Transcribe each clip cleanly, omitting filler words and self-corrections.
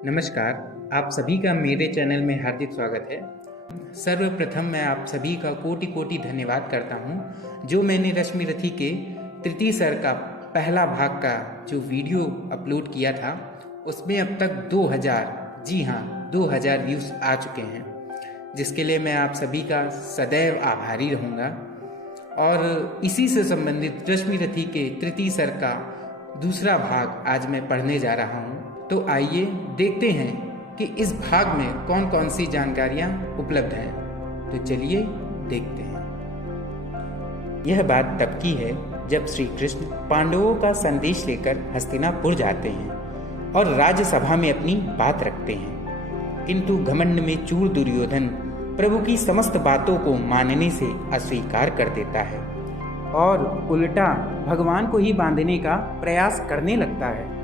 नमस्कार, आप सभी का मेरे चैनल में हार्दिक स्वागत है। सर्वप्रथम मैं आप सभी का कोटि कोटि धन्यवाद करता हूं, जो मैंने रश्मि रथी के तृतीय सर का पहला भाग का जो वीडियो अपलोड किया था, उसमें अब तक 2000, जी हाँ 2000 व्यूज़ आ चुके हैं, जिसके लिए मैं आप सभी का सदैव आभारी रहूँगा। और इसी से संबंधित रश्मि रथी के तृतीय सर का दूसरा भाग आज मैं पढ़ने जा रहा हूँ। तो आइए देखते हैं कि इस भाग में कौन कौन सी जानकारियाँ उपलब्ध हैं। तो चलिए देखते हैं। यह बात तब की है जब श्री कृष्ण पांडवों का संदेश लेकर हस्तिनापुर जाते हैं और राज्यसभा में अपनी बात रखते हैं, किंतु घमंड में चूर दुर्योधन प्रभु की समस्त बातों को मानने से अस्वीकार कर देता है और उल्टा भगवान को ही बांधने का प्रयास करने लगता है।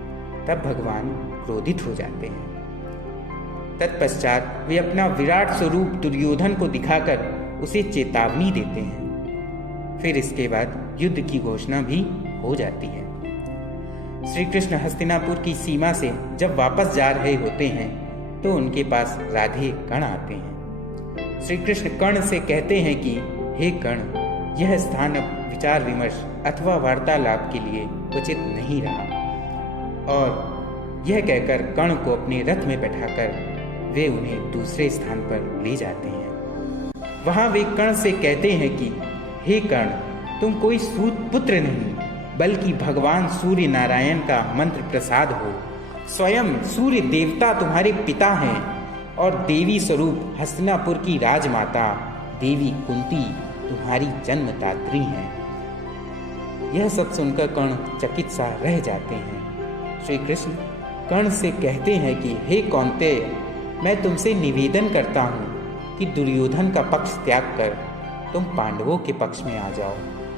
तब भगवान क्रोधित हो जाते हैं। तत्पश्चात वे अपना विराट स्वरूप दुर्योधन को दिखाकर उसे चेतावनी देते हैं। फिर इसके बाद युद्ध की घोषणा भी हो जाती है। श्री कृष्ण हस्तिनापुर की सीमा से जब वापस जा रहे होते हैं तो उनके पास राधे कर्ण आते हैं। श्री कृष्ण कर्ण से कहते हैं कि हे कर्ण, यह स्थान अब विचार विमर्श अथवा वार्तालाप के लिए उचित नहीं रहा। और यह कहकर कर्ण को अपने रथ में बैठाकर वे उन्हें दूसरे स्थान पर ले जाते हैं। वहां वे कर्ण से कहते हैं कि हे कर्ण, तुम कोई सूत पुत्र नहीं, बल्कि भगवान सूर्य नारायण का मंत्र प्रसाद हो। स्वयं सूर्य देवता तुम्हारे पिता हैं और देवी स्वरूप हस्तिनापुर की राजमाता देवी कुंती तुम्हारी जन्मदात्री हैं। यह सब सुनकर कर्ण चकित सा रह जाते हैं। श्री कृष्ण कर्ण से कहते हैं कि हे कौन्तेय, मैं तुमसे निवेदन करता हूँ कि दुर्योधन का पक्ष त्याग कर तुम पांडवों के पक्ष में आ जाओ,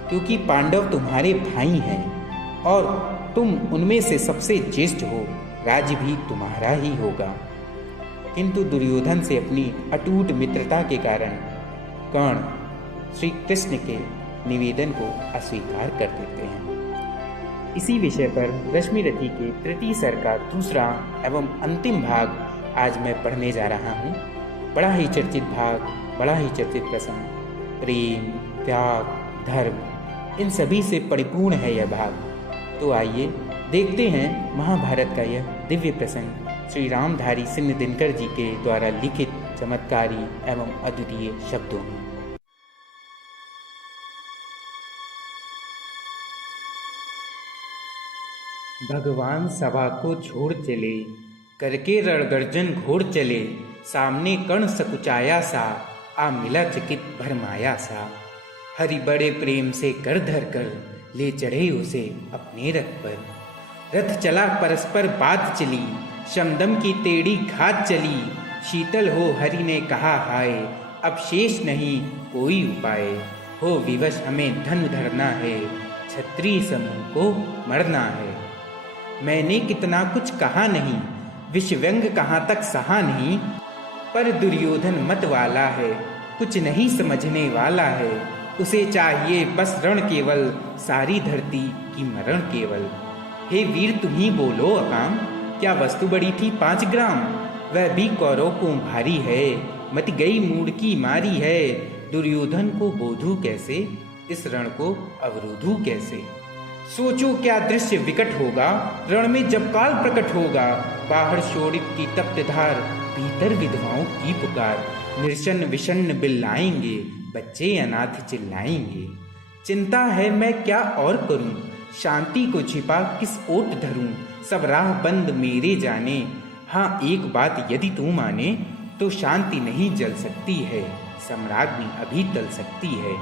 क्योंकि पांडव तुम्हारे भाई हैं और तुम उनमें से सबसे ज्येष्ठ हो, राज्य भी तुम्हारा ही होगा। किंतु दुर्योधन से अपनी अटूट मित्रता के कारण कर्ण श्री कृष्ण के निवेदन को अस्वीकार कर देते हैं। इसी विषय पर रश्मि रथी के तृतीय सर का दूसरा एवं अंतिम भाग आज मैं पढ़ने जा रहा हूँ। बड़ा ही चर्चित भाग, बड़ा ही चर्चित प्रसंग, प्रेम, त्याग, धर्म, इन सभी से परिपूर्ण है यह भाग। तो आइए देखते हैं महाभारत का यह दिव्य प्रसंग श्री रामधारी सिंह दिनकर जी के द्वारा लिखित चमत्कारी एवं अद्वितीय शब्दों में। भगवान सभा को छोड़ चले, करके रणगर्जन घोड़ चले, सामने कर्ण सकुचाया सा, आ मिला चकित भरमाया सा। हरि बड़े प्रेम से कर धर कर, ले चढ़े उसे अपने रथ पर। रथ चला परस्पर बात चली, शमदम की टेढ़ी घात चली। शीतल हो हरि ने कहा हाय, अब शेष नहीं कोई उपाय। हो विवश हमें धन धरना है, क्षत्रिय समूह को मरना है। मैंने कितना कुछ कहा नहीं, विषव्यंग कहाँ तक सहा नहीं। पर दुर्योधन मत वाला है, कुछ नहीं समझने वाला है। उसे चाहिए बस रण केवल, सारी धरती की मरण केवल। हे वीर तुम ही बोलो अकाम, क्या वस्तु बड़ी थी 5 ग्राम। वह भी कौरव को भारी है, मत गई मूड की मारी है। दुर्योधन को बोधू कैसे, इस रण को अवरोधू कैसे। सोचो क्या दृश्य विकट होगा, रण में जब काल प्रकट होगा। बाहर शोणित की तप्त धार, भीतर विधवाओं की पुकार। निर्शन विषन्न बिल्लाएंगे, बच्चे अनाथ चिल्लाएंगे। चिंता है मैं क्या और करूं, शांति को छिपा किस ओट धरूं। सब राह बंद मेरे जाने, हाँ एक बात यदि तू माने। तो शांति नहीं जल सकती है, सम्राज्ञी अभी टल सकती है।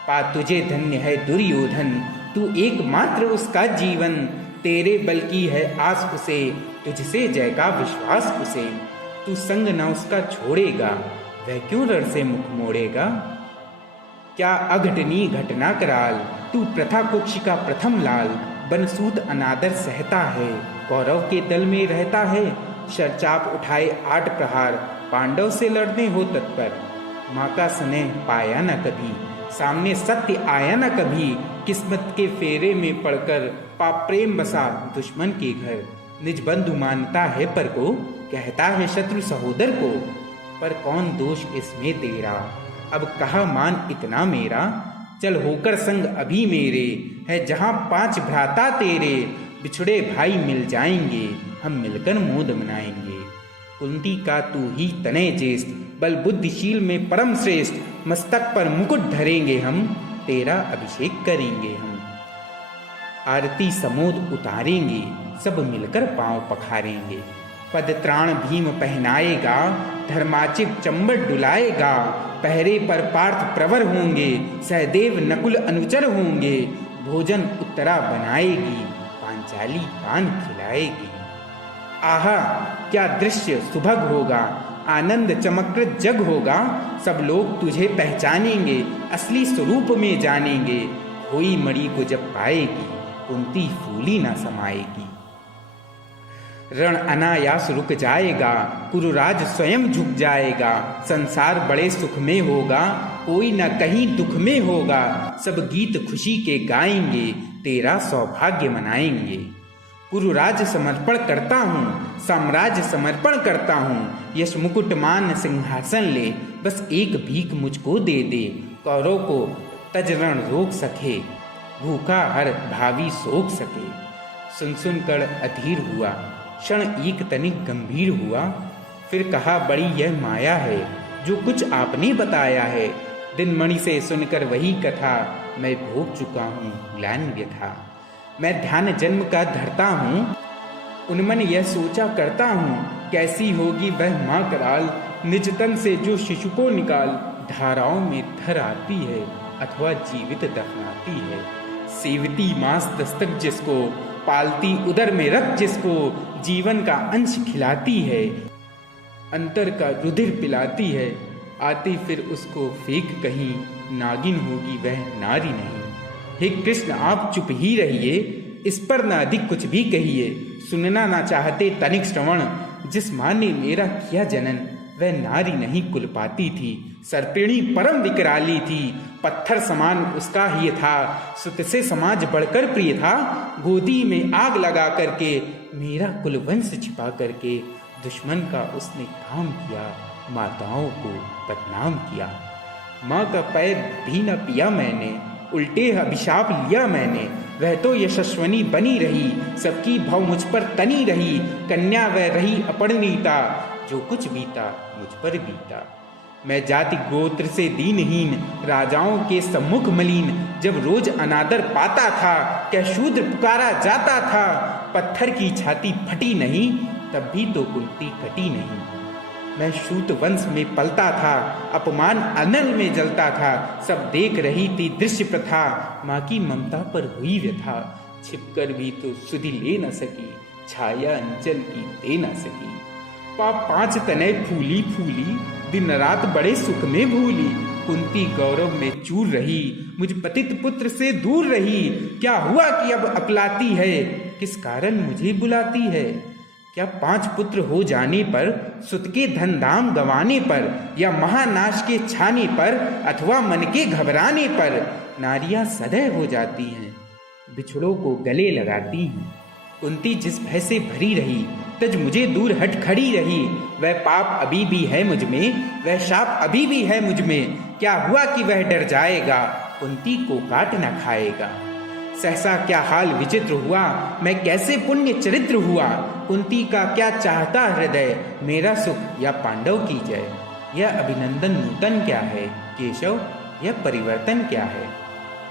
पा तुझे धन्य है दुर्योधन, तू एकमात्र उसका जीवन। तेरे बल की है आस उसे, तुझसे जय का विश्वास उसे। तू संग न उसका छोड़ेगा, वह क्यों रण से मुख मोड़ेगा। क्या अघटनी घटना कराल, तू प्रथा कुक्ष का प्रथम लाल। बनसूत अनादर सहता है, कौरव के दल में रहता है। शरचाप उठाए 8 प्रहार, पांडव से लड़ने हो तत्पर। माँ का स्नेह पाया न कभी, सामने सत्य आया न कभी। किस्मत के फेरे में पड़कर पाप प्रेम बसा दुश्मन के घर। निज बंधु मानता है पर को, कहता है शत्रु सहोदर को। पर कौन दोष इसमें तेरा, अब कहा मान इतना मेरा। चल होकर संग अभी मेरे, है जहाँ 5 भ्राता तेरे। बिछड़े भाई मिल जाएंगे, हम मिलकर मोद मनाएंगे। कुंती का तू ही तनय ज्येष्ठ, बल बुद्धिशील में परम श्रेष्ठ। मस्तक पर मुकुट धरेंगे हम, तेरा अभिषेक करेंगे हम। आरती समोद उतारेंगे, सब मिलकर पांव पखारेंगे। पद त्राण भीम पहनाएगा, धर्माचित चंबट डुलाएगा। पहरे पर पार्थ प्रवर होंगे, सहदेव नकुल अनुचर होंगे। भोजन उत्तरा बनाएगी, पांचाली पान खिलाएगी। आहा क्या दृश्य सुभग होगा, आनंद चमकृत जग होगा। सब लोग तुझे पहचानेंगे, असली स्वरूप में जानेंगे। खोई मणि को जब पाएगी, कुंती फूली ना समाएगी। रण अनायास रुक जाएगा, कुरुराज स्वयं झुक जाएगा। संसार बड़े सुख में होगा, कोई न कहीं दुख में होगा। सब गीत खुशी के गाएंगे, तेरा सौभाग्य मनाएंगे। कुरुराज समर्पण करता हूँ, साम्राज्य समर्पण करता हूँ। यश मुकुट मान सिंहासन ले, बस एक भीख मुझको दे दे। कौरव को तजरण रोक सके, भूखा हर भावी सोख सके। सुन सुन कर अधीर हुआ, क्षण एक तनिक गंभीर हुआ। फिर कहा बड़ी यह माया है, जो कुछ आपने बताया है। दिनमणि से सुनकर वही कथा, मैं भोग चुका हूँ ग्लान व्यथा। मैं ध्यान जन्म का धरता हूँ, उन्मन यह सोचा करता हूँ। कैसी होगी वह माँ कराल, निज तन से जो शिशु को निकाल। धाराओं में धर आती है, अथवा जीवित दफनाती है। सेवती मांस दस्तक जिसको, पालती उदर में रक्त जिसको। जीवन का अंश खिलाती है, अंतर का रुधिर पिलाती है। आती फिर उसको फेंक कहीं, नागिन होगी वह नारी नहीं। हे कृष्ण आप चुप ही रहिए, इस पर न अधिक कुछ भी कहिए। सुनना ना चाहते तनिक श्रवण, जिस माँ ने मेरा किया जनन। वह नारी नहीं कुल पाती थी, सर्पिणी परम विकराली थी। पत्थर समान उसका ही था, सुत से समाज बढ़कर प्रिय था। गोदी में आग लगा करके, मेरा कुलवंश छिपा करके। दुश्मन का उसने काम किया, माताओं को बदनाम किया। माँ का पैर भी न पिया मैंने, उल्टे अभिशाप लिया मैंने। वह तो यशस्वनी बनी रही, सबकी भव मुझ पर तनी रही। कन्या वह रही अपरिणीता, जो कुछ बीता मुझ पर बीता। मैं जाति गोत्र से दीनहीन, राजाओं के सम्मुख मलिन। जब रोज अनादर पाता था, क्या शूद्र पुकारा जाता था। पत्थर की छाती फटी नहीं, तब भी तो कुंती कटी नहीं। मैं शूत वंश में पलता था, अपमान अनल में जलता था। सब देख रही थी दृश्य प्रथा, माँ की ममता पर हुई व्यथा। छिपकर भी तो सुधि ले न सकी, छाया अंचल की दे न सकी। 5 तनय फूली फूली, दिन रात बड़े सुख में भूली। कुंती गौरव में चूर रही, मुझ पतित पुत्र से दूर रही। क्या हुआ कि अब अकलाती है, किस कारण मुझे बुलाती है। क्या 5 पुत्र हो जाने पर, सुत के धन धाम गंवाने पर, या महानाश के छाने पर, अथवा मन के घबराने पर। नारियां सदैव हो जाती हैं, बिछड़ों को गले लगाती हैं। कुंती जिस भय से भरी रही, तज मुझे दूर हट खड़ी रही। वह पाप अभी भी है मुझ में, वह शाप अभी भी है मुझ में। क्या हुआ कि वह डर जाएगा, कुंती को काट न खाएगा। सहसा क्या हाल विचित्र हुआ, मैं कैसे पुण्य चरित्र हुआ। कुंती का क्या चाहता हृदय, मेरा सुख या पांडव की जय। यह अभिनंदन नूतन क्या है, केशव यह परिवर्तन क्या है।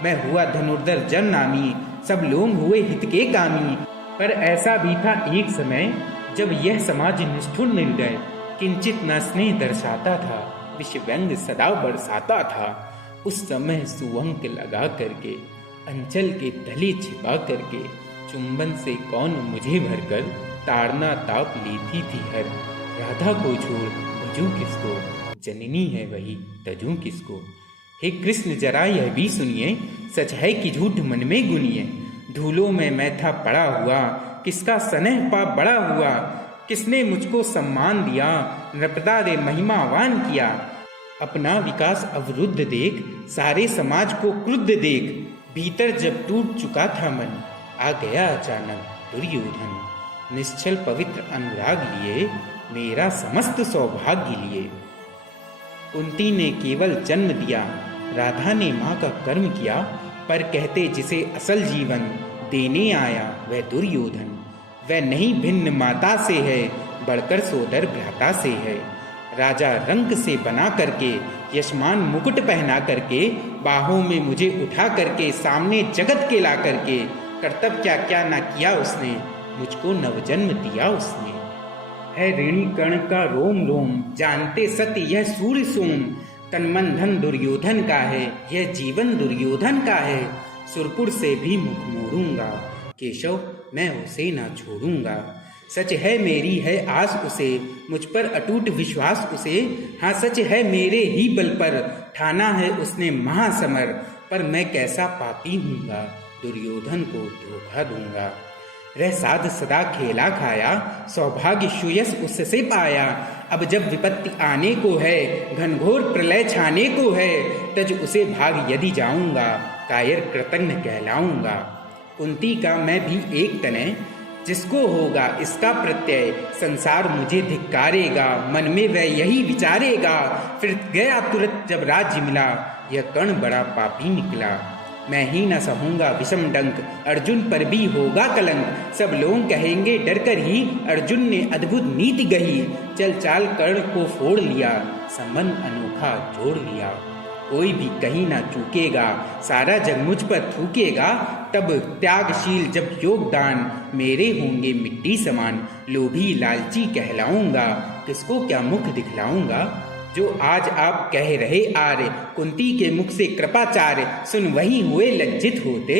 मैं हुआ धनुर्धर जन नामी, सब लोग हुए हित के कामी। पर ऐसा भी था एक समय, जब यह समाज निष्ठुर निर्दय, किंचित न स्नेह दर्शाता था, विष व्यंग सदा बरसाता था। उस समय सुवंक लगा करके, अंचल के तले छिपा करके, चुंबन से कौन मुझे भरकर, ताड़ना ताप लेती थी हर। राधा को छोड़ भजूं किसको, जननी है वही तजूं किसको। हे कृष्ण जरा यह भी सुनिए, सच है कि झूठ मन में गुनिए। धूलों में मैं था पड़ा हुआ, किसका स्नेह पाप बड़ा हुआ। किसने मुझको सम्मान दिया, नृपदा रे महिमावान किया। अपना विकास अवरुद्ध देख, सारे समाज को क्रुद्ध देख। भीतर जब टूट चुका था मन, आ गया अचानक दुर्योधन। निश्चल पवित्र अनुराग लिए, मेरा समस्त सौभाग्य लिए। कुंती ने केवल जन्म दिया, राधा ने माँ का कर्म किया, पर कहते जिसे असल जीवन देने आया वह दुर्योधन। वह नहीं भिन्न माता से है, बढ़कर सोदर भ्राता से है। राजा रंग से बना करके, यशमान मुकुट पहना करके, बाहों में मुझे उठा करके, सामने जगत के ला करके, कर्तव्य क्या क्या ना किया उसने, मुझको नवजन्म दिया उसने। है ऋणी कर्ण का रोम रोम, जानते सत्य यह सूर्य सोम। तन मन धन दुर्योधन का है, यह जीवन दुर्योधन का है। सुरपुर से भी मुख मोड़ूंगा, केशव मैं उसे ना छोड़ूंगा। सच है मेरी है आस उसे, मुझ पर अटूट विश्वास उसे। हाँ सच है मेरे ही बल पर, ठाना है उसने महासमर। पर मैं कैसा पापी हूँगा, दुर्योधन को धोखा दूंगा। रह साध सदा खेला खाया, सौभाग्य सुयश उससे पाया। अब जब विपत्ति आने को है, घनघोर प्रलय छाने को है, तज उसे भाग यदि जाऊंगा, कायर कृतज्ञ कहलाऊंगा। कुंती का मैं भी एक तनय, जिसको होगा इसका प्रत्यय, संसार मुझे धिक्कारेगा, मन में वह यही विचारेगा। फिर गया तुरंत जब राज्य मिला, यह कर्ण बड़ा पापी निकला। मैं ही न सहूंगा विषम डंक, अर्जुन पर भी होगा कलंक। सब लोग कहेंगे डर कर ही, अर्जुन ने अद्भुत नीति गही। चल चाल कर्ण को फोड़ लिया, संबंध अनोखा जोड़ लिया। कोई भी कहीं ना चूकेगा, सारा जग मुझ पर थूकेगा। तब त्यागशील जब योगदान, मेरे होंगे मिट्टी समान। लोभी लालची कहलाऊंगा, किसको क्या मुख दिखलाऊंगा। जो आज आप कह रहे आर्य, कुंती के मुख से कृपाचार्य, सुन वही हुए लज्जित होते।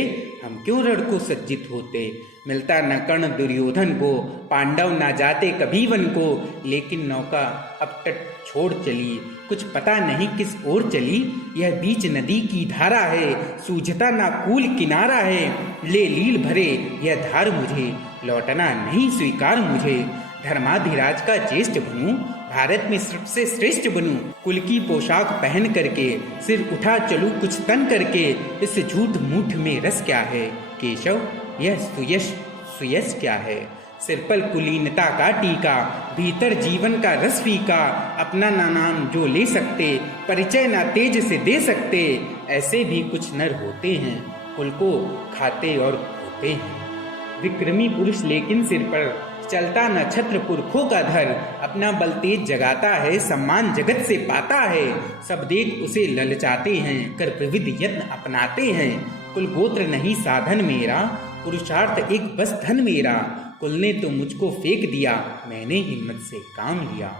हम क्यों रण को सज्जित होते। मिलता न कर्ण दुर्योधन को, पांडव ना जाते कभी वन को। लेकिन नौका अब तट छोड़ चली, कुछ पता नहीं किस ओर चली। यह बीच नदी की धारा है, सूझता ना कूल किनारा है। ले लील भरे यह धार मुझे, लौटना नहीं स्वीकार मुझे। धर्माधिराज का ज्येष्ठ बनूं, भारत में सबसे श्रेष्ठ बनूं। कुल की पोशाक पहन करके, सिर उठा चलूं कुछ तन करके। इस झूठ मूठ में रस क्या है, केशव यह सुयश क्या है। सिर पर कुलीनता का टीका, भीतर जीवन का रस फीका। अपना ना नाम जो ले सकते, परिचय ना तेज से दे सकते। ऐसे भी कुछ नर होते हैं, कुल को खाते और खोते हैं। विक्रमी पुरुष लेकिन सिर पर चलता न छत्र पुरखों का धर। अपना बल तेज जगाता है, सम्मान जगत से पाता है। सब देख उसे ललचाते हैं, कर विविध यत्न अपनाते हैं। कुल गोत्र नहीं साधन मेरा, पुरुषार्थ एक बस धन मेरा। कुल ने तो मुझको फेंक दिया, मैंने हिम्मत से काम लिया।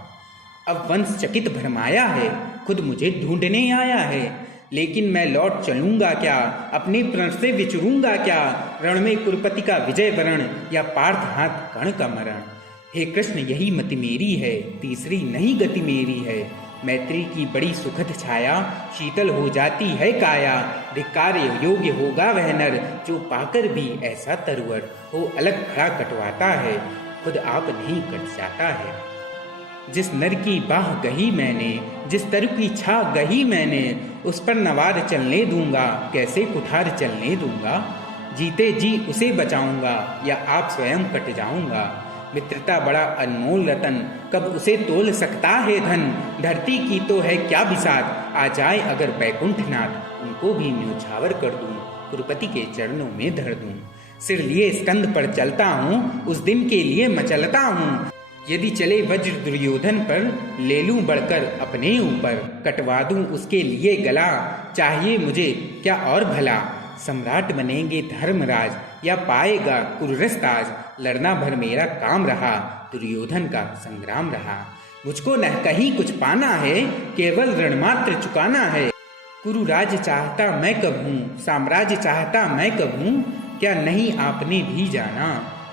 अब वंश चकित भरमाया है, खुद मुझे ढूंढने आया है। लेकिन मैं लौट चलूंगा क्या, अपने प्रण से विचरूंगा क्या। रण में कुलपति का विजय वरण, या पार्थ हाथ कर्ण का मरण। हे कृष्ण यही मति मेरी है, तीसरी नहीं गति मेरी है। मैत्री की बड़ी सुखद छाया, शीतल हो जाती है काया। धिक्कार योग्य होगा वह नर, जो पाकर भी ऐसा तरवर हो। अलग खड़ा कटवाता है, खुद आप नहीं कट जाता है। जिस नर की बाह गही मैंने, जिस तरु की छा गही मैंने। उस पर नवार चलने दूंगा, कैसे कुठार चलने दूंगा। जीते जी उसे बचाऊंगा, या आप स्वयं कट जाऊंगा। मित्रता बड़ा अनमोल रतन, कब उसे तोल सकता है धन। धरती की तो है क्या बिसात, आ जाए अगर बैकुंठनाथ। उनको भी न्योछावर कर दूं, कुरुपति के चरणों में धर दूं। सिर लिए स्कंद पर चलता हूँ, उस दिन के लिए मचलता हूँ। यदि चले वज्र दुर्योधन पर, ले लूं बढ़कर अपने ऊपर। कटवा दूं उसके लिए गला, चाहिए मुझे क्या और भला। सम्राट बनेंगे धर्मराज, या पाएगा कुरुरस ताज। लड़ना भर मेरा काम रहा, दुर्योधन का संग्राम रहा। मुझको न कहीं कुछ पाना है, केवल ऋण मात्र चुकाना है। कुरुराज चाहता मैं कब हूँ, साम्राज्य चाहता मैं कब हूँ। क्या नहीं आपने भी जाना,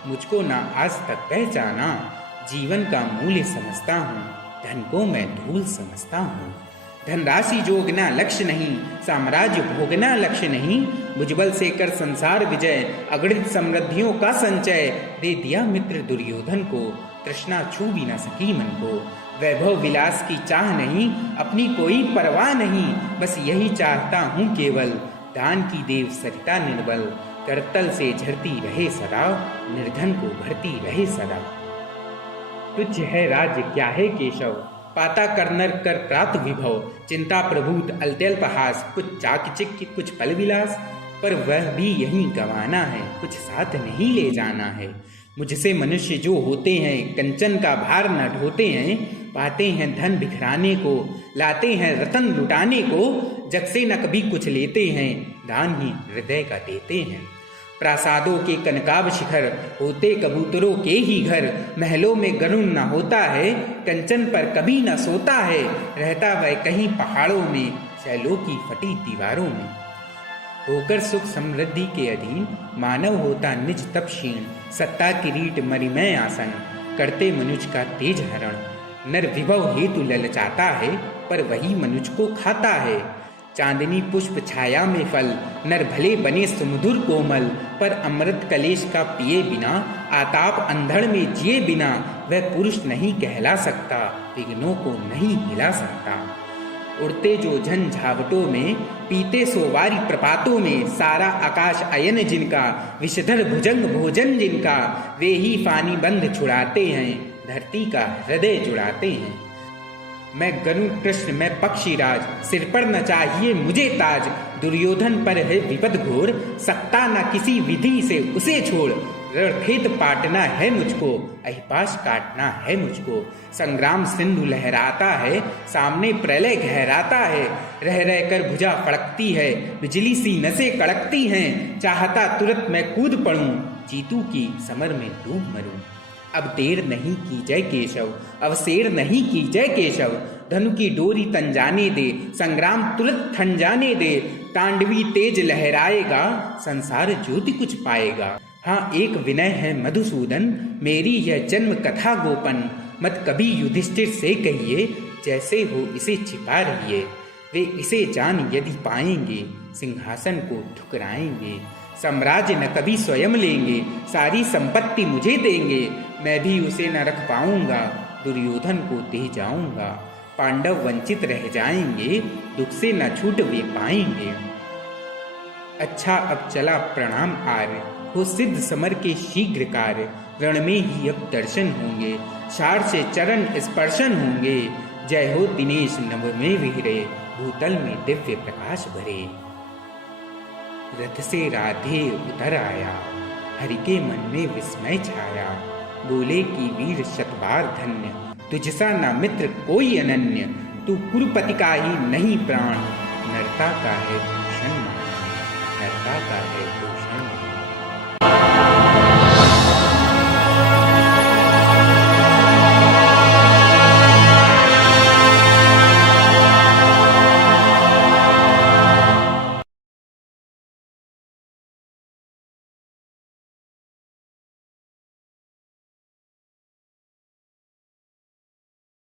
मुझको ना आज तक पहचाना। जीवन का मूल्य समझता हूँ, धन को मैं धूल समझता हूँ। धनराशि जोगना लक्ष्य नहीं, साम्राज्य भोगना लक्ष्य नहीं। भुजबल से कर संसार विजय, अगणित समृद्धियों का संचय। दे दिया मित्र दुर्योधन को, तृष्णा छू भी न सकी मन को। वैभव विलास की चाह नहीं, अपनी कोई परवाह नहीं। बस यही चाहता हूँ केवल, दान की देव सरिता निर्बल। करतल से झरती रहे सदा, निर्धन को भरती रहे सदा। तुझ है राज्य क्या है केशव, पाता कर नर कर प्रात विभव। चिंता प्रभूत अत्यल्पहास, कुछ चाकचिक्य कुछ पल विलास। पर वह भी यहीं गंवाना है, कुछ साथ नहीं ले जाना है। मुझसे मनुष्य जो होते हैं, कंचन का भार न ढोते हैं। पाते हैं धन बिखराने को, लाते हैं रतन लुटाने को। जग से न कभी कुछ लेते हैं, दान ही हृदय का देते हैं। प्रासादों के कनकाब शिखर, होते कबूतरों के ही घर। महलों में गरुड़ न होता है, कंचन पर कभी न सोता है। रहता वह कहीं पहाड़ों में, शैलों की फटी दीवारों में। होकर सुख समृद्धि के अधीन, मानव होता निज तप क्षीण। सत्ता किरीट मरिमय आसन, करते मनुष्य का तेज हरण। नर विभव हेतु ललचाता है, पर वही मनुष्य को खाता है। चांदनी पुष्प छाया में फल, नर भले बने सुमधुर कोमल। पर अमृत कलेश का पिए बिना, आताप अंधड़ में जिए बिना। वह पुरुष नहीं कहला सकता, विघ्नों को नहीं हिला सकता। उड़ते जो झंझावटों में, पीते सो वारी प्रपातों में। सारा आकाश अयन जिनका, विषधर भुजंग भोजन जिनका। वे ही फानी बंध छुड़ाते हैं, धरती का हृदय जुड़ाते हैं। मैं गरुड़ कृष्ण मैं पक्षीराज, सिर पर न चाहिए मुझे ताज। दुर्योधन पर है विपद घोर, सकता न किसी विधि से उसे छोड़। रणखेत पाटना है मुझको, अहिपाश काटना है मुझको। संग्राम सिंधु लहराता है, सामने प्रलय गहराता है। रह रह कर भुजा फड़कती है, बिजली सी नसें कड़कती हैं। चाहता तुरंत मैं कूद पड़ूं, जीतू की समर में डूब मरूं। अब देर नहीं की जय केशव, अब शेर नहीं की जय केशव। धनु की डोरी तन जाने दे, संग्राम तुरंत थन जाने दे। तांडवी तेज लहराएगा, संसार ज्योति कुछ पाएगा। हाँ एक विनय है मधुसूदन, मेरी यह जन्म कथा गोपन। मत कभी युधिष्ठिर से कहिए, जैसे हो इसे छिपा रहिए। वे इसे जान यदि पाएंगे, सिंहासन को ठुकराएंगे। साम्राज्य न कभी स्वयं लेंगे, सारी संपत्ति मुझे देंगे। मैं भी उसे न रख पाऊंगा, दुर्योधन को दे जाऊंगा। पांडव वंचित रह जाएंगे, दुख से न छूट वे पाएंगे। अच्छा अब चला प्रणाम आर्य, हो सिद्ध समर के शीघ्र कार्य। रण में ही अब दर्शन होंगे, शार से चरण स्पर्शन होंगे। जय हो दिनेश नभ में विहरे, भूतल में दिव्य प्रकाश भरे। रथ से राधे उतर आया, हरि के मन में विस्मय छाया। बोले कि वीर शतबार धन्य, तुझसा न मित्र कोई अनन्य। तू कुरुपति का ही नहीं प्राण, नरता का है भूषण, नरता का है भूषण।